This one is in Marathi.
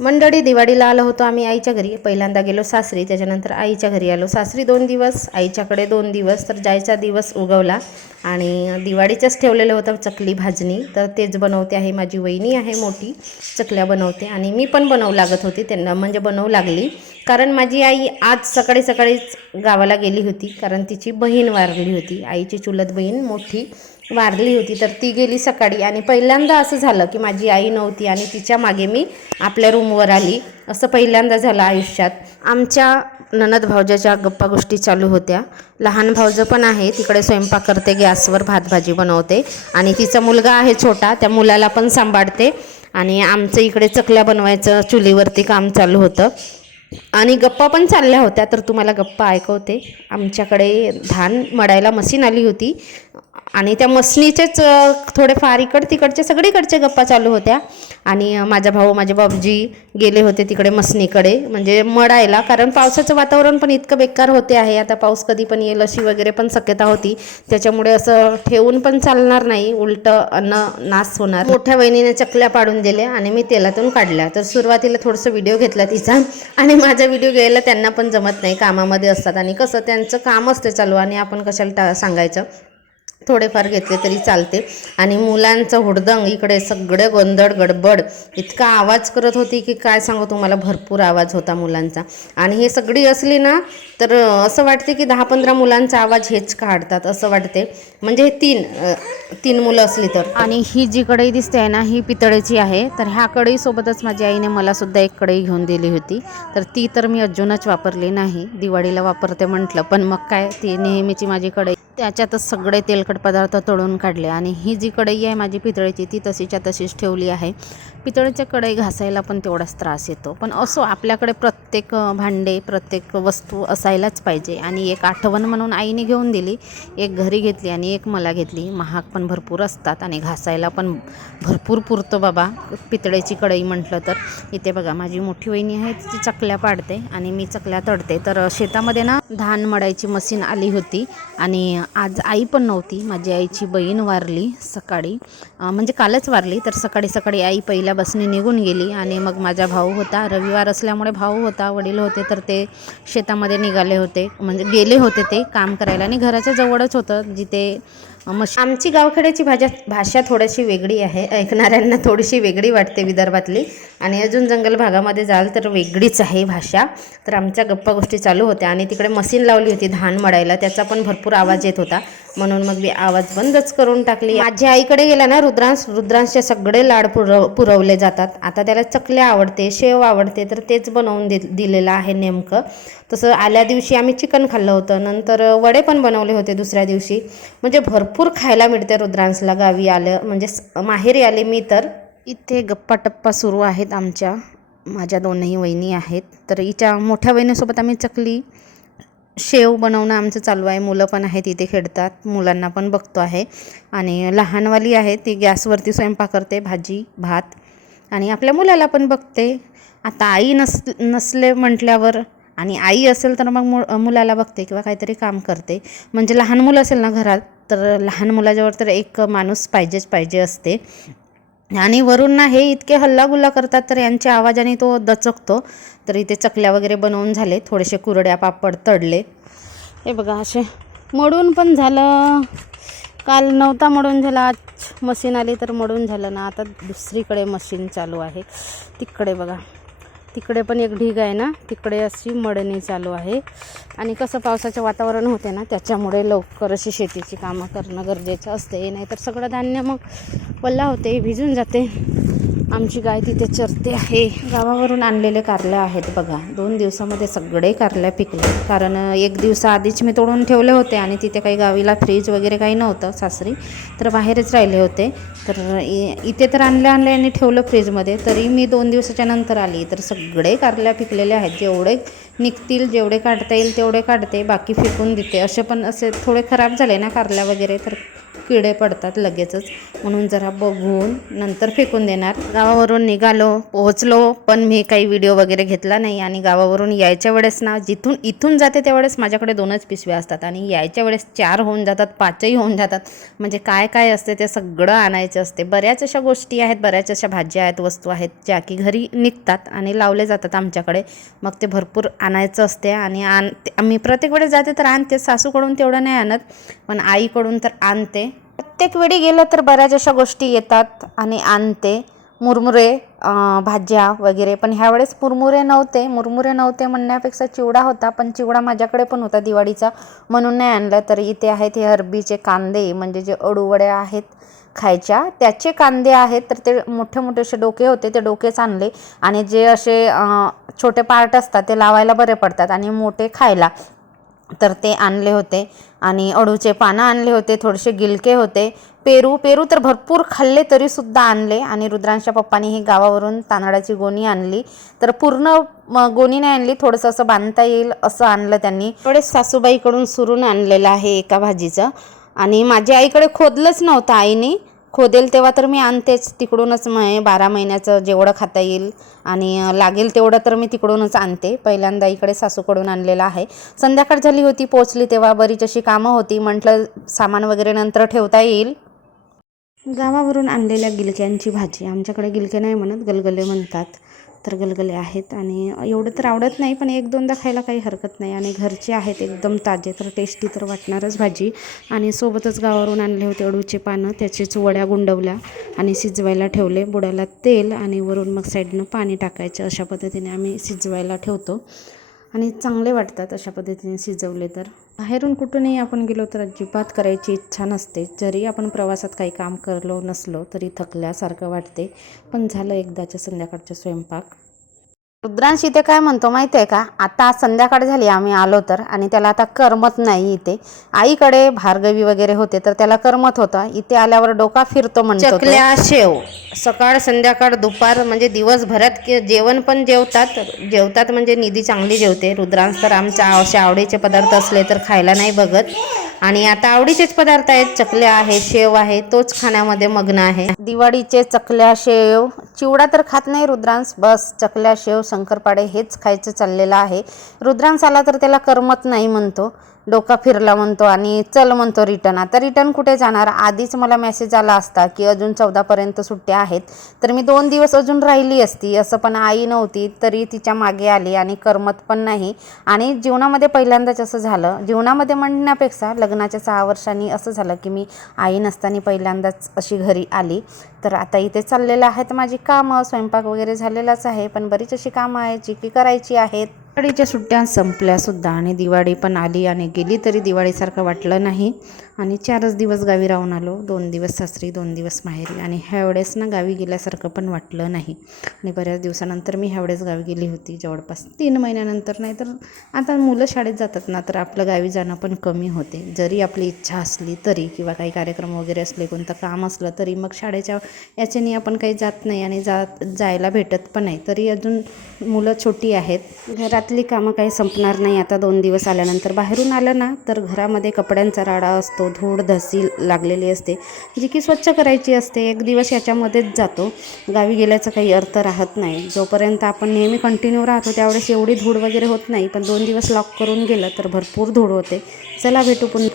मंडळी दिवाळीला आलो होतो आम्ही आईच्या घरी. पहिल्यांदा गेलो सासरी त्याच्यानंतर आईच्या घरी आलो. सासरी दोन दिवस आईच्याकडे दोन दिवस तर जायचा दिवस उगवला. आणि दिवाळीचंच ठेवलेलं होतं चकली भाजणी. तर तेच बनवते आहे माझी वहिनी आहे मोठी. चकल्या बनवते आणि मी पण बनवू लागत होती. त्यांना म्हणजे बनवू लागली. कारण माझी आई आज सकाळी सकाळीच गावाला गेली होती. कारण तिची बहीण वारली होती. आईची चुलत बहीण मोठी. वारली होती तर ती गेली सकाळी. आणि पहिल्यांदा असं झालं की माझी आई नव्हती आणि तिच्यामागे मी आपल्या रूमवर आली. असं पहिल्यांदा झालं आयुष्यात. आमच्या ननद भावजाच्या गप्पा गोष्टी चालू होत्या. लहान भावजं पण आहे तिकडे स्वयंपाक करते गॅसवर भात भाजी बनवते. आणि तिचा मुलगा आहे छोटा त्या मुलाला पण सांभाळते. आणि आमचं इकडे चकल्या बनवायचं चुलीवरती काम चालू होतं. आणि गप्पा पण चालल्या होत्या तर तुम्हाला गप्पा ऐकवते. आमच्याकडे धान मडायला मशीन आली होती. आणि त्या मसणीचेच थोडेफार इकड तिकडचे सगळीकडचे गप्पा चालू होत्या. आणि माझा भाऊ माझे बाबजी गेले होते तिकडे मसनीकडे म्हणजे मडायला. कारण पावसाचं वातावरण पण इतकं बेकार होते आहे. आता पाऊस कधी पण येईल अशी वगैरे पण शक्यता होती. त्याच्यामुळे असं ठेवून पण चालणार नाही. उलटं अन्न नाश होणार. मोठ्या वहिनीने चकल्या पाडून दिल्या आणि मी तेलातून काढल्या. तर सुरुवातीला थोडंसं व्हिडिओ घेतला तिचा आणि माझा व्हिडिओ घ्यायला त्यांना पण जमत नाही. कामामध्ये असतात आणि कसं त्यांचं काम असते चालू आणि आपण कशाला टा सांगायचं. थोडेफार घेतले तरी चालते. आणि मुलांचं हुडदंग इकडे सगळे गोंधळ गडबड इतका आवाज करत होती की काय सांगू तुम्हाला भरपूर आवाज होता मुलांचा. आणि हे सगळी असली ना तर असं वाटते की दहा पंधरा मुलांचा आवाज हेच काढतात असं वाटते. म्हणजे हे तीन तीन मुलं असली तर. आणि ही जी कढई दिसते आहे ना ही पितळेची आहे. तर ह्या कढईसोबतच माझ्या आईने मला सुद्धा एक कढई घेऊन दिली होती. तर ती तर मी अजूनच वापरली नाही. दिवाळीला वापरते म्हटलं पण मग काय ती नेहमीची माझी कढई. त्याच्यातच सगळे तेलकट पदार्थ तळून काढले. आणि ही जी कढई आहे माझी पितळेची ती तशीच्या तशीच ठेवली आहे. पितळेच्या कढई घासायला पण तेवढाच त्रास येतो. पण असो आपल्याकडे प्रत्येक भांडे प्रत्येक वस्तू असायलाच पाहिजे. आणि एक आठवण म्हणून आईने घेऊन दिली एक घरी घेतली आणि एक मला घेतली. महाग पण भरपूर असतात आणि घासायला पण भरपूर पुरतो बाबा. पितळेची कढई म्हटलं तर. इथे बघा माझी मोठी वहिनी आहे ती चकल्या पाडते आणि मी चकल्या तळते. तर शेतामध्ये ना धान मडायची मशीन आली होती आणि आज आई पण नव्हती. माझी आईची बहीण वारली सकाळी. म्हणजे कालच वारली. तर सकाळी सकाळी आई पहिल्या बसने निघून गेली आणि मग माझा भाऊ होता. रविवार असल्यामुळे भाऊ होता वडील होते तर ते शेतामध्ये निघाले होते. म्हणजे गेले होते ते काम करायला आणि घराच्या जवळच होतं जिथे मश आमची गावखेड्याची भाषा भाषा थोडीशी वेगळी आहे. ऐकणाऱ्यांना थोडीशी वेगळी वाटते विदर्भातली. आणि अजून जंगल भागामध्ये जाल तर वेगळीच आहे भाषा. तर आमच्या गप्पा गोष्टी चालू होत्या आणि तिकडे मशीन लावली होती धान मडायला त्याचा पण भरपूर आवाज येत होता. म्हणून मग मी आवाज बंदच करून टाकली. माझ्या आईकडे गेला ना रुद्रांश रुद्रांशचे सगळे लाड पुरव पुरवले जातात. आता त्याला चकल्या आवडते शेव आवडते तर तेच बनवून दि दिलेलं आहे नेमकं. तसं आल्या दिवशी आम्ही चिकन खाल्लं होतं. नंतर वडे पण बनवले होते दुसऱ्या दिवशी. म्हणजे भरपूर खायला मिळते रुद्रांशला गावी आलं. म्हणजे माहेरी आले मी तर. इथे गप्पा टप्पा सुरू आहेत आमच्या. माझ्या दोनही वहिनी आहेत. तर हिच्या मोठ्या वहिनीसोबत आम्ही चकली शेव बनवणं आमचं चालू आहे. मुलं पण आहेत इथे खेळतात. मुलांना पण बघतो आहे. आणि लहानवाली आहे ती गॅसवरती स्वयंपाक करते भाजी भात. आणि आपल्या मुलाला पण बघते. आता आई नस नसले म्हटल्यावर आणि आई असेल तर मग मु मुलाला बघते किंवा काहीतरी काम करते. म्हणजे लहान मुलं असेल ना घरात तर लहान मुलाजवळ तर एक माणूस पाहिजेच पाहिजे असते. आणि वरून ना हे इतके हल्लागुल्ला करतात तर यांच्या आवाजाने तो दचकतो. तर इथे चकल्या वगैरे बनवून झाले थोडेसे कुरड्या पापड तडले. हे बघा असे मडून पण झालं. काल नव्हता मडून झाला आज मशीन आली तर मडून झालं ना. आता दुसरीकडे मशीन चालू आहे. तिकडे बघा. तिकडे पण एक ढीग आहे ना तिकडे अशी मळणी चालू आहे. आणि कसं पावसाचं वातावरण होते ना त्याच्यामुळे लवकर अशी शेतीची कामं करणं गरजेचं असते. नाहीतर सगळं धान्य मग वल्ला होते भिजून जाते. आमची गाय तिथे चरते आहे. गावावरून आणलेले कारल्या आहेत बघा. दोन दिवसामध्ये सगळे कारल्या पिकले. कारण एक दिवसाआधीच मी तोडून ठेवले होते आणि तिथे काही गावीला फ्रीज वगैरे काही नव्हतं सासरी. तर बाहेरच राहिले होते. तर इ- इथे तर आणले आणले आणि ठेवलं फ्रीजमध्ये. तरी मी दोन दिवसाच्या नंतर आली. तर सगळे सगळे कारल्या पिकलेले आहेत. जेवढे निघतील जेवढे काढता येईल तेवढे काढते बाकी फेकून देते. असे पण असे थोडे खराब झाले ना कारल्या वगैरे तर किडे पडतात लगेचच. म्हणून जरा बघून नंतर फेकून देणार. गावावरून निघालो पोहोचलो पण मी काही व्हिडिओ वगैरे घेतला नाही. आणि गावावरून यायच्या वेळेस ना जिथून इथून जाते त्यावेळेस माझ्याकडे दोनच पिशव्या असतात. आणि यायच्या वेळेस चार होऊन जातात पाचही होऊन जातात. म्हणजे काय काय असते ते सगळं आणायचं असते. बऱ्याच अशा गोष्टी आहेत बऱ्याच अशा भाज्या आहेत वस्तू आहेत ज्या की घरी निघतात आणि लावले जातात आमच्याकडे. मग ते भरपूर आणायचं असते आणि आण मी प्रत्येक वेळेस जाते तर आणते सासूकडून तेवढं नाही आणत. पण आईकडून तर आणते. प्रत्येक वेळी गेलं तर बऱ्याच अशा गोष्टी येतात आणि आणते. मुरमुरे भाज्या वगैरे. पण ह्यावेळेस मुरमुरे नव्हते. मुरमुरे नव्हते म्हणण्यापेक्षा चिवडा होता पण चिवडा माझ्याकडे पण होता दिवाळीचा. म्हणून नाही आणला तर इथे आहेत हे अरबीचे कांदे म्हणजे जे अडूवड्या आहेत खायच्या त्याचे कांदे आहेत. तर ते मोठे मोठे असे डोके होते ते डोकेच आणले. आणि जे असे छोटे पार्ट असतात ते लावायला बरे पडतात. आणि मोठे खायला तर ते आणले होते. आणि अडूचे पानं आणले होते थोडेसे गिलके होते. पेरू पेरू तर भरपूर खाल्ले तरीसुद्धा आणले. आणि रुद्रांच्या पप्पानी ही गावावरून तांदळाची गोणी आणली. तर पूर्ण गोणी नाही आणली थोडंसं असं बांधता येईल असं आणलं त्यांनी. थोडे सासूबाईकडून सुरून आणलेलं आहे एका भाजीचं. आणि माझ्या आईकडे खोदलंच नव्हतं आईने. खोदेल तेव्हा तर मी आणतेच. तिकडूनच मग बारा महिन्याचं जेवढं खाता येईल आणि लागेल तेवढं तर मी तिकडूनच आणते. पहिल्यांदा इकडे सासूकडून आणलेलं आहे. संध्याकाळ झाली होती पोचली तेव्हा बरीच अशी कामं होती. म्हटलं सामान वगैरे नंतर ठेवता येईल. गावावरून आणलेल्या गिलक्यांची भाजी. आमच्याकडे गिलके नाही म्हणत गलगले म्हणतात. तर गलगले आहेत आणि एवढं तर आवडत नाही पण एक दोनदा खायला काही हरकत नाही. आणि घरचे आहेत एकदम ताजे तर टेस्टी तर वाटणारच भाजी. आणि सोबतच गावावरून आणले होते अडूचे पानं त्याचेच वड्या गुंडवल्या आणि शिजवायला ठेवले. बुडाला तेल आणि वरून मग साईडनं पाणी टाकायचं. अशा पद्धतीने आम्ही शिजवायला ठेवतो. आणि चांगले वाटतात अशा पद्धतीने शिजवले तर. बाहेरून कुठूनही आपण गेलो तर अजिबात करायची इच्छा नसते. जरी आपण प्रवासात काही काम करलो नसलो तरी थकल्यासारखं वाटते. पण झालं एकदाच्या संध्याकाळचं स्वयंपाक. रुद्रांश इथे काय म्हणतो माहिती आहे का? आता संध्याकाळ झाली आम्ही आलो तर. आणि त्याला आता करमत नाही इथे. आईकडे भार्गवी वगैरे होते तर त्याला करमत होतं. इथे आल्यावर डोका फिरतो म्हणतो चकल्या शेव. सकाळ संध्याकाळ दुपार म्हणजे दिवसभरात जेवण पण जेवतात. जेवतात म्हणजे निधी चांगली जेवते. रुद्रांश तर आमच्या असे आवडीचे पदार्थ असले तर खायला नाही बघत. आणि आता आवडीचेच पदार्थ आहेत. चकल्या आहे शेव आहे तोच खाण्यामध्ये मग्न आहे. दिवाळीचे चकल्या शेव. चिवडा तर खात नाही रुद्रांश बस चकल्या शेव शंकरपाडे हेच खायचं चाललेलं आहे. रुद्रांश आला तर त्याला करमत नाही म्हणतो. डोका फिरला म्हणतो आणि चल म्हणतो रिटर्न. आता रिटर्न कुठे जाणार? आधीच मला मेसेज आला असता की अजून चौदापर्यंत सुट्ट्या आहेत. तर मी दोन दिवस अजून राहिली असती. असं पण आई नव्हती तरी तिच्यामागे आली आणि करमत पण नाही. आणि जीवनामध्ये पहिल्यांदाच असं झालं. जीवनामध्ये म्हणण्यापेक्षा लग्नाच्या सहा वर्षांनी असं झालं की मी आई नसताना पहिल्यांदाच अशी घरी आली. तर आता इथे चाललेलं आहेत माझी कामं. स्वयंपाक वगैरे झालेलाच आहे. पण बरीच अशी कामं आहेत जी की करायची आहेत. दिवाळीच्या सुट्ट्या संपल्या सुद्धा आणि दिवाळी पण आली आणि गेली तरी दिवाळीसारखं वाटलं नाही. आणि चारच दिवस गावी राहून आलो. दोन दिवस सासरी दोन दिवस माहेरी. आणि ह्यावेळेस ना गावी गेल्यासारखं पण वाटलं नाही. आणि बऱ्याच दिवसानंतर मी ह्यावेळेस गावी गेली होती. जवळपास तीन महिन्यानंतर नाही तर आता मुलं शाळेत जातात ना तर आपलं गावी जाणं पण कमी होते. जरी आपली इच्छा असली तरी किंवा काही कार्यक्रम वगैरे असले कोणतं काम असलं तरी मग शाळेच्या याच्याने आपण काही जात नाही आणि जात जायला भेटत पण नाही. तरी अजून मुलं छोटी आहेत. घरात घरातली कामं काही संपणार नाही. आता दोन दिवस आल्यानंतर बाहेरून आलं ना तर घरामध्ये कपड्यांचा राडा असतो धूळ धसी लागलेली असते. जी की स्वच्छ करायची असते. एक दिवस याच्यामध्येच जातो. गावी गेल्याचा काही अर्थ राहत नाही. जोपर्यंत आपण नेहमी कंटिन्यू राहतो त्यावेळेस एवढी धूळ वगैरे होत नाही. पण दोन दिवस लॉक करून गेलं तर भरपूर धूळ होते. चला भेटू पुन्हा.